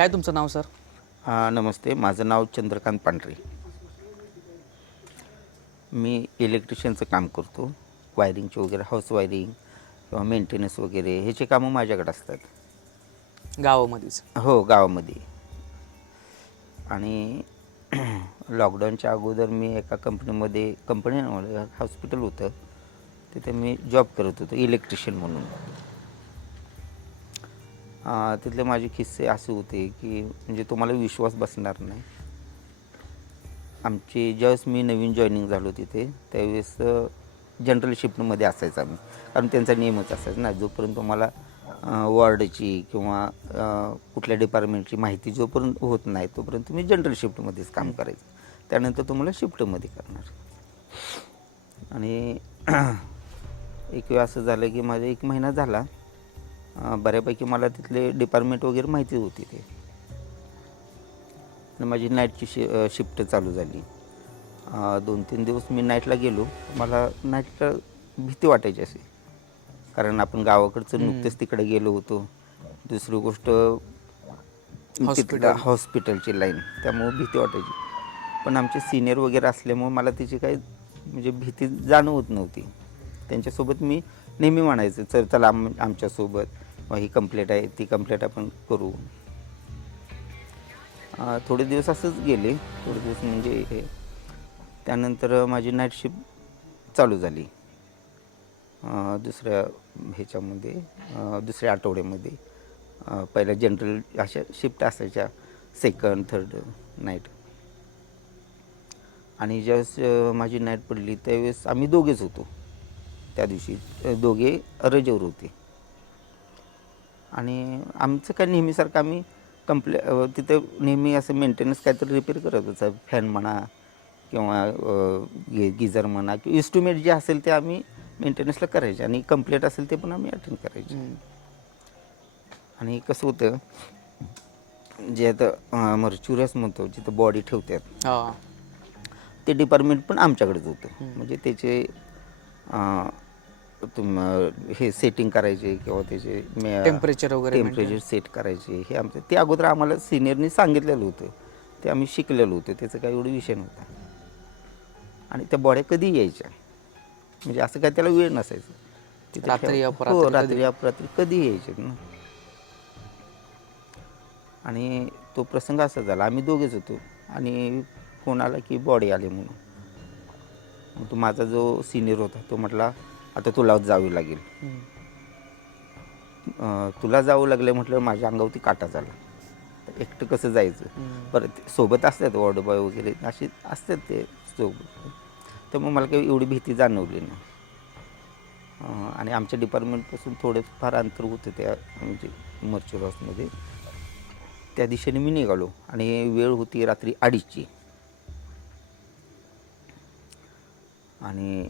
काय तुमचं नाव सर? नमस्ते, माझं नाव चंद्रकांत पांढरे. मी इलेक्ट्रिशियनचं काम करतो. वायरिंगचे वगैरे, हाऊस वायरिंग किंवा मेंटेनन्स वगैरे ह्याचे कामं माझ्याकडे असतात. गावामध्येच. हो, गावामध्ये. आणि लॉकडाऊनच्या अगोदर मी एका कंपनी हॉस्पिटल होतं, तिथे मी जॉब करत होतो इलेक्ट्रिशियन म्हणून. तिथले माझे किस्से असे होते की म्हणजे तुम्हाला विश्वास बसणार नाही. ज्यावेळेस मी नवीन जॉईनिंग झालो तिथे, त्यावेळेस जनरल शिफ्टमध्ये असायचं आम्ही. कारण त्यांचा नियमच असायचा ना, जोपर्यंत तुम्हाला वॉर्डची किंवा कुठल्या डिपार्टमेंटची माहिती जोपर्यंत होत नाही तोपर्यंत तुम्ही जनरल शिफ्टमध्येच काम करायचं. त्यानंतर तुम्हाला शिफ्टमध्ये करणार. आणि एक वेळ असं झालं की माझा 1 महिना झाला, बऱ्यापैकी मला तिथले डिपार्टमेंट वगैरे माहिती होती ते. माझी नाईटची शिफ्ट चालू झाली. 2-3 दिवस मी नाईटला गेलो. मला नाईटला भीती वाटायची अशी, कारण आपण गावाकडचं नुकतेच तिकडे गेलो होतो. दुसरी गोष्ट तिथलं हॉस्पिटलची लाईन, त्यामुळं भीती वाटायची. पण आमचे सिनियर वगैरे असल्यामुळं मला त्याची काही म्हणजे भीती जाणवत नव्हती. त्यांच्यासोबत मी नेहमी म्हणायचं, चला आमच्यासोबत ही कंप्लेंट आहे, ती कंप्लेंट आपण करू. थोडे दिवस असंच गेले. थोडे दिवस म्हणजे त्यानंतर माझी नाईट शिफ्ट चालू झाली. दुसऱ्या आठवड्यामध्ये. पहिल्या जनरल अशा शिफ्ट असायच्या, सेकंड, थर्ड नाईट. आणि ज्यावेळेस माझी नाईट पडली त्यावेळेस आम्ही दोघेच होतो. त्या दिवशी दोघे रजेवर होते. आणि आमचं काय नेहमीसारखं आम्ही तिथं नेहमी असं मेंटेनन्स काहीतरी रिपेअर करत होतं. फॅन म्हणा किंवा गिझर म्हणा किंवा इन्स्ट्रुमेंट जे असेल ते आम्ही मेंटेनन्सला करायचे, आणि कंप्लेंट असेल ते पण आम्ही अटेंड करायचे. आणि कसं होतं, जे आता मर्च्युरियस म्हणतो जिथं बॉडी ठेवतात, ते डिपार्टमेंट पण आमच्याकडेच होतं. म्हणजे त्याचे हे सेटिंग करायचे किंवा त्याचे टेम्परेचर सेट करायचे, हे आमचं ते अगोदर आम्हाला सिनियरनी सांगितलेलं होतं. ते आम्ही शिकलेलो होतो, त्याचा काही एवढा विषय नव्हता. आणि त्या बॉड्या कधी यायच्या, म्हणजे असं काय त्याला वेळ नसायचं. रात्री अपरात्री कधी यायचे ना. आणि तो प्रसंग असा झाला, आम्ही दोघेच होतो आणि फोन आला की बॉडी आली म्हणून. मग तो माझा जो सिनियर होता तो म्हटला, आता तुला जावे लागेल. तुला जावं लागलं म्हटलं, माझ्या अंगावरती काटा झाला. तर एकटं कसं जायचं. परत सोबत असतात वॉर्ड बॉय वगैरे असे असतात ते सोबत. तर मग मला काही एवढी भीती जाणवली नाही. आणि आमच्या डिपार्टमेंटपासून थोडेफार अंतर होतं त्या म्हणजे मर्च्युरी हाऊसमध्ये. त्या दिशेने मी निघालो आणि वेळ होती रात्री 2:30ची. आणि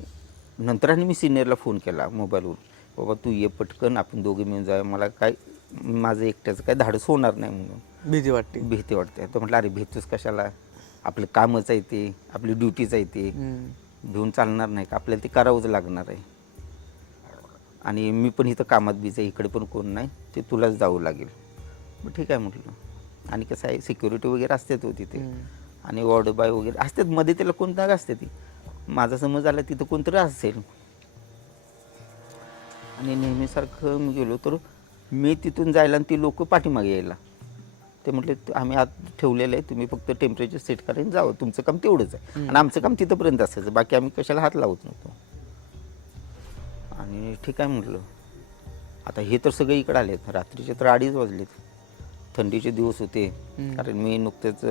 नंतर मी सिनियरला फोन केला मोबाईलवर, बाबा तू ये पटकन, आपण दोघे मिळून जाऊया, मला काय माझं एकट्याचं काय धाडस होणार नाही म्हणून भीती वाटते. तर म्हटलं, अरे भीतूच कशाला, आपलं कामच आहे ते, आपली ड्युटीच आहे ते, भिवून चालणार नाही का, आपल्याला ते करावंच लागणार आहे. आणि मी पण इथं कामात बिझी आहे, इकडे पण कोण नाही, ते तुलाच जावं लागेल. मग ठीक आहे म्हटलं. आणि कसं आहे, सिक्युरिटी वगैरे असते तो तिथे, आणि वॉर्ड बॉय वगैरे असतात मध्ये, त्याला कोणता असते ती. माझा समज आला तिथं कोणतरी असेल. आणि नेहमीसारखं मी गेलो तर मी तिथून जायला आणि ती लोक पाठीमागे यायला. ते म्हटले, आम्ही आत ठेवलेलं आहे, तुम्ही फक्त टेम्परेचर सेट करायला जावं, तुमचं काम तेवढंच आहे. आणि आमचं काम तिथंपर्यंत असायचं, बाकी आम्ही कशाला हात लावत नव्हतो. आणि ठीक आहे म्हटलं, आता हे तर सगळे इकडे आलेत, रात्रीचे तर 2:30 वाजलेत, थंडीचे दिवस होते. कारण मी नुकतेच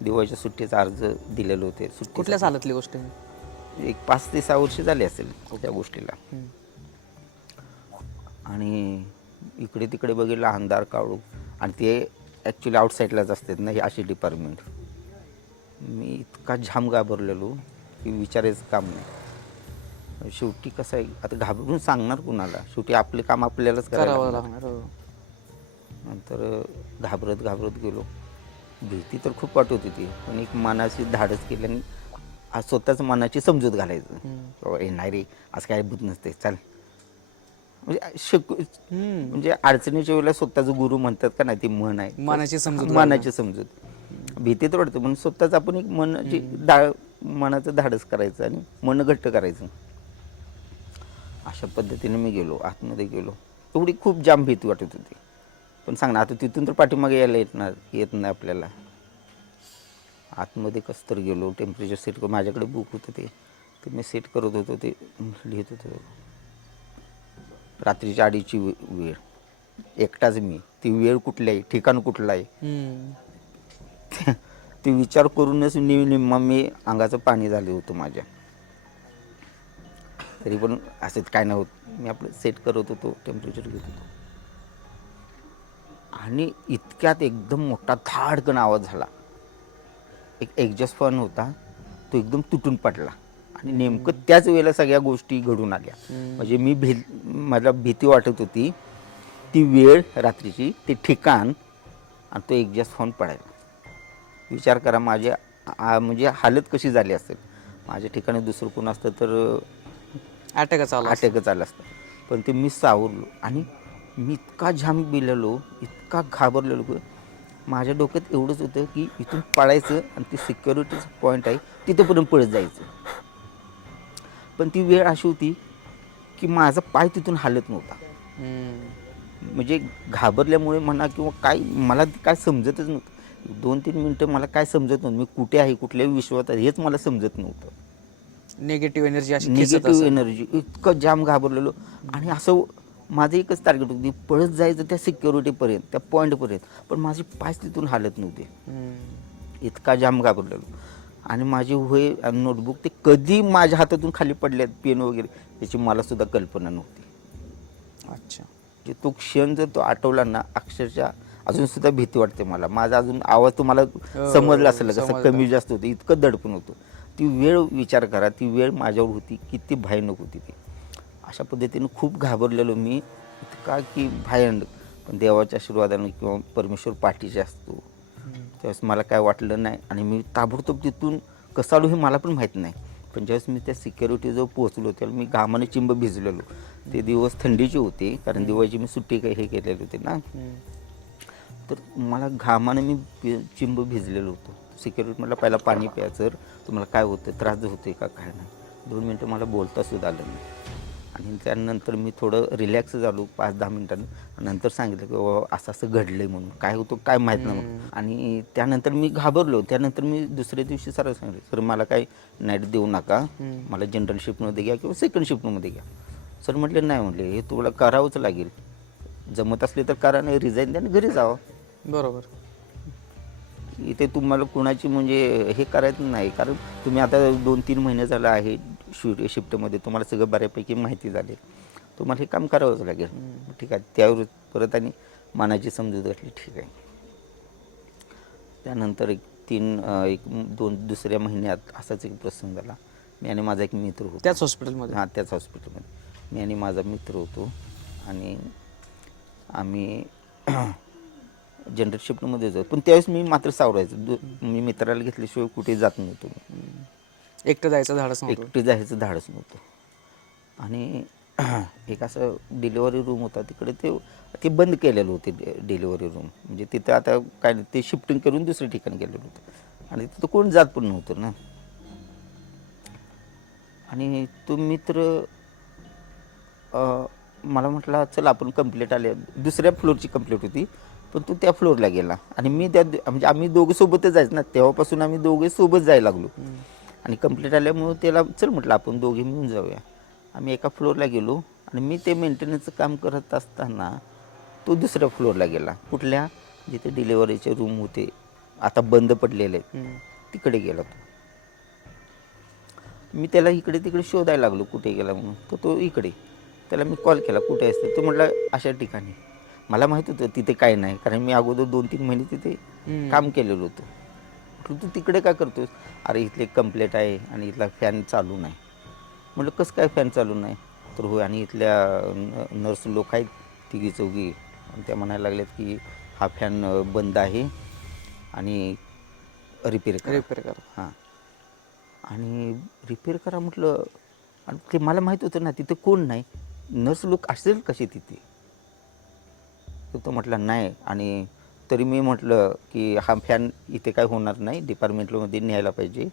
दिवाळीच्या सुट्टीचा अर्ज दिलेलं होते. कुठल्या सालातली गोष्ट? एक 5 ते 6 वर्ष झाली असेल त्या गोष्टीला. आणि इकडे तिकडे बघितलं, अंधार काळू, आणि ते ॲक्च्युली आउटसाईडलाच असतात ना हे असे डिपार्टमेंट. मी इतका जाम घाबरलेलो की विचारायचं काम नाही. शेवटी कसं आहे, आता घाबरून सांगणार कुणाला, शेवटी आपले काम आपल्यालाच करावं लागणार. नंतर घाबरत गेलो. भीती तर खूप वाटत होती, पण एक मनाची धाडस केल्याने स्वतःच मनाची समजूत घालायचं, बाबा हे नाही रे, असं काय भूत नसते, चल. म्हणजे म्हणजे अडचणीच्या वेळेला स्वतःच गुरु म्हणतात का नाही, ती म्हण आहे, मनाची समजूत मनाची समजूत. भीती तर वाटते पण स्वतःच आपण एक मनाची मनाचं धाडस करायचं आणि मन घट्ट करायचं. अशा पद्धतीने मी गेलो, आतमध्ये गेलो. एवढी खूप जाम भीती वाटत होती. पण सांग ना, आता तिथून तर पाठीमागे यायला येत नाही आपल्याला. आतमध्ये कसं तर गेलो, टेम्परेचर सेट करून माझ्याकडे बुक होतं ते मी सेट करत होतो, ते लिहित होतो. रात्रीच्या 2:30ची वेळ, एकटाच मी. ती वेळ कुठली आहे, ठिकाण कुठलं आहे, ते विचार करूनच निम्मा मी अंगाचं पाणी झालं होतं माझ्या. तरी पण असंच काय नव्हतं, मी आपलं सेट करत होतो, टेम्परेचर घेत होतो. आणि इतक्यात एकदम मोठा धाडकन आवाज झाला. एक एक्झॉस्ट फॅन होता, तो एकदम तुटून पडला. आणि नेमकं त्याच वेळेला सगळ्या गोष्टी घडून आल्या. म्हणजे मला भीती वाटत होती, ती वेळ रात्रीची, ते ठिकाण आणि तो एक्झॉस्ट फॅन पडायला. विचार करा म्हणजे हालत कशी झाली असेल. माझ्या ठिकाणी दुसरं कोण असतं तर अटॅकच आला अटॅकच आला असतं. पण ते मी सावरलो आणि मी इतका जाम बिललो, इतका घाबरलेलो की माझ्या डोक्यात एवढंच होतं की इथून पळायचं आणि ती सिक्युरिटीचं पॉईंट आहे तिथंपर्यंत पळत जायचं. पण ती वेळ अशी होती की माझा पाय तिथून हालत नव्हता. म्हणजे घाबरल्यामुळे म्हणा किंवा काय, मला काय समजतच नव्हतं. 2-3 मिनटं मला काय समजत नव्हतं, मी कुठे आहे, कुठल्याही विश्वात आहे हेच मला समजत नव्हतं. निगेटिव्ह एनर्जी अशी खेचत निगेटिव्ह असेल. एनर्जी, इतकं जाम घाबरलेलो. आणि असं माझं एकच टार्गेट होती, पळत जायचं त्या सिक्युरिटीपर्यंत, त्या पॉईंटपर्यंत. पण माझे पाय तिथून हालत नव्हते, इतका जाम घाबरलेलो. आणि माझी वही आणि नोटबुक ते कधी माझ्या हातातून खाली पडल्यात, पेन वगैरे, त्याची मला सुद्धा कल्पना नव्हती. अच्छा. म्हणजे तो क्षण जर तो आठवला ना, अक्षरशः अजून सुद्धा भीती वाटते मला. माझा अजून आवाज तुम्हाला समजला असेल कसं कमी जास्त होतं, इतकं दडपण होतं. ती वेळ विचार करा, ती वेळ माझ्यावर होती, किती भयानक होती ती. अशा पद्धतीने खूप घाबरलेलो मी, इतका की भयानक. पण देवाच्या आशीर्वादाने किंवा परमेश्वर पाठीशी असतो, त्यावेळेस मला काय वाटलं नाही. आणि मी ताबडतोब तिथून कसं आलो हे मला पण माहीत नाही. पण ज्यावेळेस मी त्या सिक्युरिटीजवळ पोहोचलो, त्यावेळेस मी घामाने चिंब भिजलेलो. ते दिवस थंडीचे होते, कारण दिवाळीची मी सुट्टी हे केलेली होती ना. तर मला घामाने मी चिंब भिजलेलो होतो. सिक्युरिटी मला पहिला पाणी प्या सर, तुम्हाला काय होतं, त्रास होते का, काय नाही. 2 मिनटं मला बोलतासुद्धा आलं नाही. आणि त्यानंतर मी थोडं रिलॅक्स झालो 5-10 मिनटांनी. नंतर सांगितलं की बाबा असं असं घडलं आहे म्हणून, काय होतं काय माहीत नाही. आणि त्यानंतर मी घाबरलो. त्यानंतर मी दुसऱ्या दिवशी सर सांगितलं, सर मला काही नाईट देऊ नका, मला जनरल शिफ्टमध्ये घ्या किंवा सेकंड शिफ्टमध्ये घ्या. सर म्हटले नाही, म्हटले हे तुला करावंच लागेल, जमत असले तर करा, नाही रिझाईन द्या आणि घरी जावं. बरोबर. इथे तुम्हाला कोणाची म्हणजे हे करायचं नाही, कारण तुम्ही आता 2-3 महिने झालं आहे शिफ्टमध्ये, तुम्हाला सगळं बऱ्यापैकी माहिती झाली, तुम्हाला हे काम करावंच लागेल. ठीक आहे. त्यावर परत आणि मनाची समजूत घातली, ठीक आहे. त्यानंतर एक 2 दुसऱ्या महिन्यात असाच एक प्रसंग झाला. मी आणि माझा एक मित्र होतो त्याच हॉस्पिटलमध्ये. हां, त्याच हॉस्पिटलमध्ये. मी आणि माझा मित्र होतो आणि आम्ही जनरल शिफ्टमध्ये जातो. पण त्यावेळेस मी मात्र सावरायचं, मी मित्राला घेतल्याशिवाय कुठे जात नव्हतो. एकटं जायचं धाडस नव्हतं. एकटे जायचं धाडस नव्हतं. आणि एक असं डिलिव्हरी रूम होता तिकडे, ते बंद केलेलं होते डिलिव्हरी रूम. म्हणजे तिथं आता काय नाही, ते शिफ्टिंग करून दुसऱ्या ठिकाणी गेलेलं होतं आणि तिथं कोण जात पण नव्हतं ना. आणि तो मित्र मला म्हटला चल आपण कंप्लेंट आले, दुसऱ्या फ्लोअरची कंप्लेंट होती, पण तो त्या फ्लोअरला गेला. आणि मी म्हणजे आम्ही दोघं सोबतच जायचं ना, तेव्हापासून आम्ही दोघे सोबत जायला लागलो. आणि कंप्लेंट आल्यामुळं त्याला चल म्हटलं आपण दोघे मिळून जाऊया. आम्ही एका फ्लोअरला गेलो आणि मी ते मेंटेनन्सचं काम करत असताना तो दुसऱ्या फ्लोअरला गेला. कुठल्या, जिथे डिलेवरीचे रूम होते आता बंद पडलेले, तिकडे गेला तो. मी त्याला इकडे तिकडे शोधायला लागलो कुठे गेला म्हणून. तर तो इकडे, त्याला मी कॉल केला कुठे असते, तो म्हटला अशा ठिकाणी. मला माहीत होतं तिथे काय नाही, कारण मी अगोदर 2-3 महिने तिथे काम केलेलं होतं. म्हटलं तू तिकडे काय करतोस, अरे इथले कंप्लेंट आहे आणि इथला फॅन चालू नाही. म्हटलं कसं काय फॅन चालू नाही, तर होय आणि इथल्या नर्स लोक आहेत 3-4 आणि त्या म्हणायला लागल्यात की हा फॅन बंद आहे आणि रिपेअर करा. हां, आणि रिपेअर करा म्हटलं. आणि ते मला माहीत होतं ना तिथं कोण नाही. नर्स लोक असेल कसे तिथे. तर तो म्हटला नाही. आणि तरी मी म्हटलं की हा फॅन इथे काय होणार नाही, डिपार्टमेंटमध्ये न्यायला पाहिजे,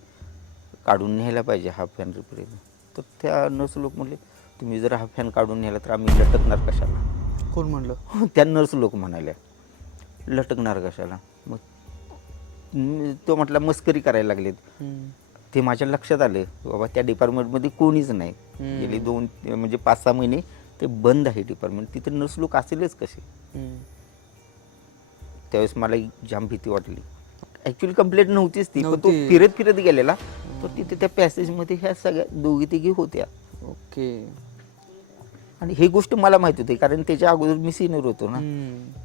काढून न्यायला पाहिजे हा फॅन रिपेअर. तर त्या नर्स लोक म्हटले तुम्ही जर हा फॅन काढून न्यायला तर आम्ही लटकणार कशाला. कोण म्हणलं? त्या नर्स लोक म्हणाल्या लटकणार कशाला. मग तो म्हटला मस्करी करायला लागलेत. ते माझ्या लक्षात आलं बाबा त्या डिपार्टमेंटमध्ये कोणीच नाही. गेली 2 म्हणजे 5-6 महिने ते बंद आहे डिपार्टमेंट. तिथे नर्स लोक असेलच कसे. त्यावेळेस मला जाम भीती वाटली. ॲक्च्युली कंप्लेंट नव्हतीच ती, पण तो फिरत फिरत गेलेला. तर तिथे त्या पॅसेजमध्ये ह्या सगळ्या दोघी तिघी होत्या. ओके. आणि ही गोष्ट मला माहिती होती कारण त्याच्या अगोदर मी सिनियर होतो ना.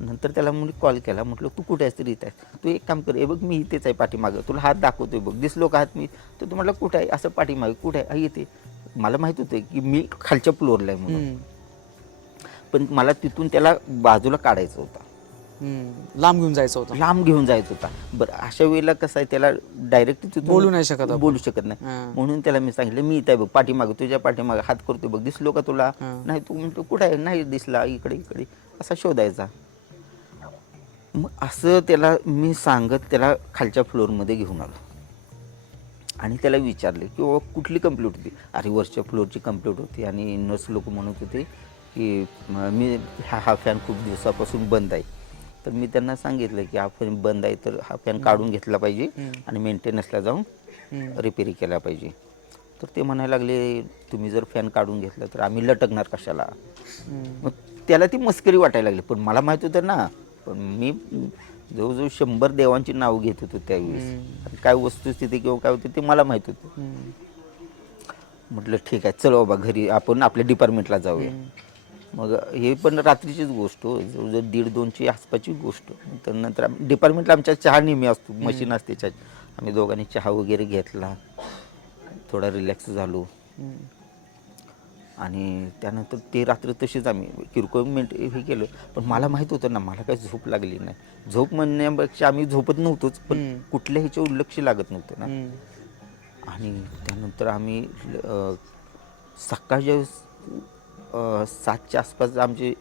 नंतर त्याला मी कॉल केला, म्हटलं तू कुठे आहेस तरी इथं आहेस. तू एक काम कर, हे बघ मी इथेच आहे पाठीमागं, तुला हात दाखवतोय बघ, दिसलो का हात मी. तर तू म्हटलं कुठं आहे, असं पाठीमागे कुठे आहे, येते. मला माहित होतं की मी खालच्या फ्लोअरला आहे म्हणून. पण मला तिथून त्याला बाजूला काढायचं होतं, लांब घेऊन जायचं होतं. लांब घेऊन जायचं होता. बरं अशा वेळेला कसं आहे त्याला डायरेक्ट तिथून बोलू नाही शकत आपण. बोलू शकत नाही. म्हणून त्याला मी सांगितलं मी इथं आहे बघ पाठीमागं, तुझ्या पाठीमागं हात करतोय बघ, दिसलो का तुला. नाही. तू म्हणतो कुठं आहे, नाही दिसला, इकडे इकडे, असा शोधायचा. मग असं त्याला मी सांगत त्याला खालच्या फ्लोअरमध्ये घेऊन आलो. आणि त्याला विचारले की बाबा कुठली कंप्लेंट होती. अरे वरच्या फ्लोअरची कंप्लेंट होती. आणि नर्स लोक म्हणत होते की मी हा फॅन खूप दिवसापासून बंद आहे. तर मी त्यांना सांगितलं की हा फॅन बंद आहे तर हा फॅन काढून घेतला पाहिजे आणि मेंटेनन्सला जाऊन रिपेअरी केला पाहिजे. तर ते म्हणायला लागले तुम्ही जर फॅन काढून घेतला तर आम्ही लटकणार कशाला. मग त्याला ती मस्करी वाटायला लागली. पण मला माहीत होतं ना, पण मी जवळजवळ 100 देवांची नावं घेत होतो त्यावेळेस. काय वस्तुस्थिती किंवा काय होती ते मला माहीत होतं. म्हटलं ठीक आहे चल बाबा घरी आपण आपल्या डिपार्टमेंटला जाऊया. मग हे पण रात्रीचीच गोष्ट हो, जवळजवळ 1:30-2ची आसपासची गोष्ट. तर नंतर डिपार्टमेंटला आमच्या चहा नेहमी असतो, मशीन असते चहा. आम्ही दोघांनी चहा वगैरे घेतला, थोडा रिलॅक्स झालो. आणि त्यानंतर ते रात्र तशीच आम्ही किरकोळ हे केलं. पण मला माहीत होतं ना मला काही झोप लागली नाही. झोप म्हणण्यापेक्षा आम्ही झोपत नव्हतोच, पण कुठल्या ह्याच्यावर लक्ष लागत नव्हतं ना. आणि त्यानंतर आम्ही सकाळच्या 7च्या आसपास आमची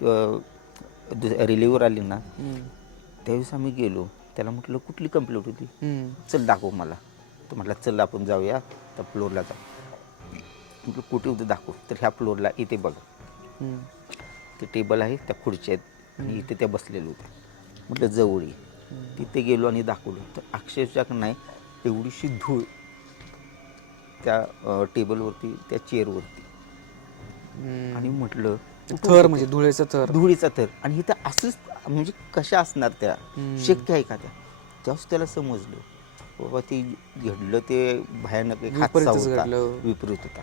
रिलीवर आली ना, त्यावेळेस आम्ही गेलो. त्याला म्हटलं कुठली कंप्लेंट होती, चल दाखव मला. तर म्हटलं चल आपण जाऊया त्या फ्लोअरला जाऊ. म्हटलं कुठे होतं दाखव. तर ह्या फ्लोअरला इथे बघा ते टेबल आहे, त्या खुर्च्या आहेत आणि इथे त्या बसलेल्या होत्या. म्हटलं जवळ ये. तिथे गेलो आणि दाखवलं तर अक्षरशः नाही एवढीशी धूळ त्या टेबलवरती, त्या चेअरवरती. आणि म्हटलं थर म्हणजे धुळेचा थर. धुळीचा थर. आणि इथं असंच म्हणजे कशा असणार त्या, शक्य आहे का त्या. त्यावेळेस त्याला समजलं बाबा ते घडलं ते भयानक एक हादसा होता, विपरीत होता.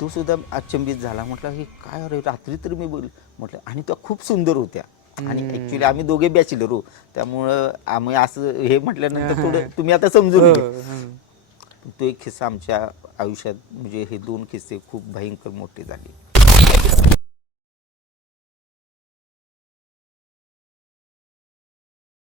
तो सुद्धा अचंबित झाला. म्हटलं हे काय अरे रात्री तर मी बोल म्हटलं. आणि त्या खूप सुंदर होत्या. आणि ॲक्च्युली आम्ही दोघे बॅचलर हो, त्यामुळं आम्ही असं हे म्हटल्यानंतर थोडं तुम्ही आता समजून घ्या. तो एक किस्सा आमच्या आयुष्यात म्हणजे हे 2 किस्से खूप भयंकर मोठे झाले.